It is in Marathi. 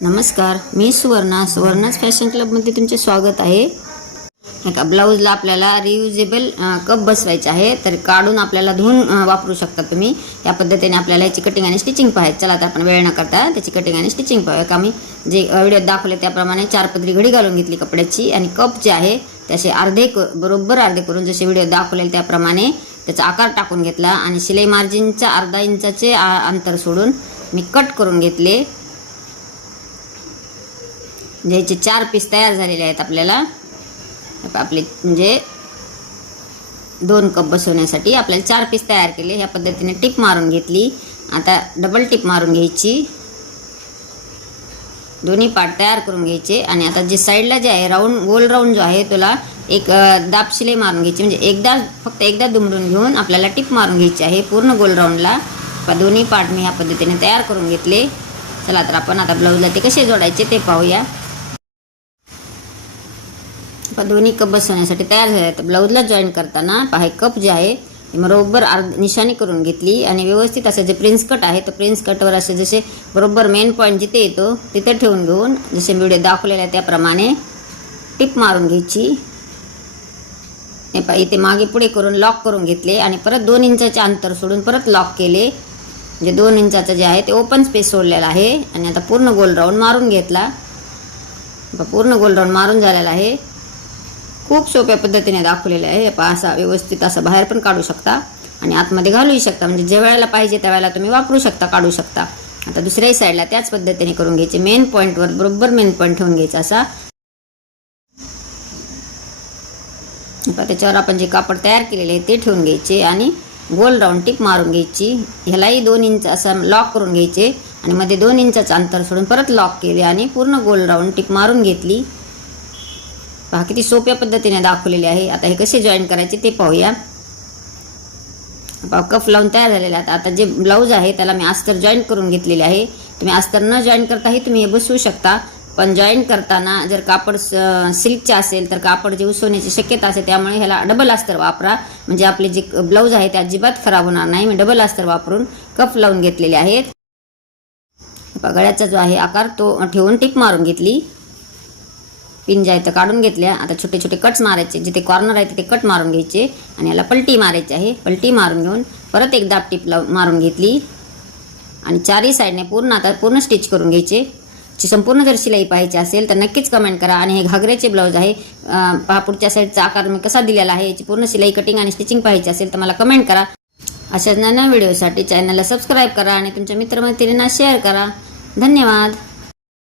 नमस्कार, मी सुवर्णाच फॅशन क्लबमध्ये तुमचे स्वागत आहे। एका ब्लाऊजला आपल्याला रियुजेबल कप बसवायचे आहे, तर काढून आपल्याला धुवून वापरू शकता तुम्ही। या पद्धतीने आपल्याला याची कटिंग आणि स्टिचिंग पाहायची। चला तर आपण वेळ न करता त्याची कटिंग आणि स्टिचिंग पाहूया। का मी जे व्हिडिओत दाखवले त्याप्रमाणे 4 पदरी घडी घालून घेतली कपड्याची आणि कप जे आहे त्याचे बरोबर अर्धे करून जसे व्हिडिओत दाखवले त्याप्रमाणे त्याचा आकार टाकून घेतला आणि शिलाई मार्जिनच्या अर्धा इंचाचे अंतर सोडून मी कट करून घेतले। ज्याचे 4 पीस तयार झालेले आहेत आपल्याला। आपले म्हणजे 2 कप बसवण्यासाठी आपल्याला 4 पीस तयार केले। ह्या पद्धतीने टिप मारून घेतली। आता डबल टिप मारून घ्यायची, दोन्ही पार्ट तयार करून घ्यायचे आणि आता जे साईडला जे आहे गोल राऊंड जो आहे त्याला एक दाब शिलाई मारून घ्यायची। म्हणजे फक्त एकदा दुमडून घेऊन आपल्याला टिप मारून घ्यायची आहे पूर्ण गोल राऊंडला। दोन्ही पार्ट मी ह्या पद्धतीने तयार करून घेतले। चला तर आपण आता ब्लाऊजला ते कसे जोडायचे ते पाहूया। दोन्ही कप बसवण्यासाठी तयार झाले। तर ब्लाऊजला जॉईन करताना पहा कप जे आहे बरोबर निशाणी करून घेतली आणि व्यवस्थित असं जे प्रिन्स कट आहे तर प्रिन्स कटवर असे जसे बरोबर मेन पॉईंट जिथे येतो तिथे ठेवून घेऊन जसे व्हिडिओ दाखवलेला आहे त्याप्रमाणे टिप मारून घ्यायची। हे पहा इथे मागे पुढे करून लॉक करून घेतले आणि परत 2 इंचाचे अंतर सोडून परत लॉक केले। म्हणजे 2 इंचाचं जे आहे ते ओपन स्पेस सोडलेला आहे आणि आता पूर्ण गोल राऊंड मारून घेतला। पूर्ण गोल राऊंड मारून झालेला आहे। खूप सोप्या पद्धतीने दाखवलेले आहे। असा व्यवस्थित असं बाहेर पण काढू शकता आणि आतमध्ये घालूही शकता। म्हणजे ज्या वेळेला पाहिजे त्यावेळेला तुम्ही वापरू शकता, काढू शकता। आता दुसऱ्याही साईडला त्याच पद्धतीने करून घ्यायचे। मेन पॉईंटवर बरोबर मेन पॉईंट ठेवून घ्यायचा असा। त्याच्यावर आपण जे कापड तयार केलेले आहे ते ठेवून घ्यायचे आणि गोल राऊंड टिप मारून घ्यायची। ह्यालाही 2 इंच असं लॉक करून घ्यायचे आणि मध्ये 2 इंचाचं अंतर सोडून परत लॉक केले आणि पूर्ण गोल राऊंड टिप मारून घेतली। पहा किती सोप्या पद्धतीने दाखवलेले आहे। आता हे कसे जॉईन करायचे ते पाहूया। पहा कफ लावून तयार झालेले आहेत। आता जे ब्लाऊज आहे त्याला मी अस्तर जॉईन करून घेतलेले आहे। तुम्ही अस्तर न जॉईन करताही तुम्ही हे बसवू शकता, पण जॉईन करताना जर कापड सिल्कचे असेल तर कापड जे उसवण्याची शक्यता असते, त्यामुळे ह्याला डबल अस्तर वापरा। म्हणजे आपले जे ब्लाऊज आहे ते अजिबात खराब होणार नाही। मी डबल अस्तर वापरून कफ लावून घेतलेले आहेत। पहा गळ्याचा जो आहे आकार तो ठेवून टिप मारून घेतली। पिन जे आहे तर काढून घेतल्या। आता छोटे छोटे कट्स मारायचे, जिथे कॉर्नर आहे तिथे कट मारून घ्यायचे आणि याला पलटी मारायची आहे। पलटी मारून घेऊन परत एक दाब टिप मारून घेतली आणि 4ही साईडने पूर्ण स्टिच करून घ्यायचे। संपूर्ण जर शिलाई पाहायची असेल तर नक्कीच कमेंट करा। आणि हे घागऱ्याचे ब्लाऊज आहे, पहा पुढच्या साईडचा आकार मी कसा दिलेला आहे, याची पूर्ण शिलाई कटिंग आणि स्टिचिंग पाहायची असेल तर मला कमेंट करा। अशाच नवीन व्हिडिओसाठी चॅनलला सबस्क्राईब करा आणि तुमच्या मित्रमैत्रिणींना शेअर करा। धन्यवाद।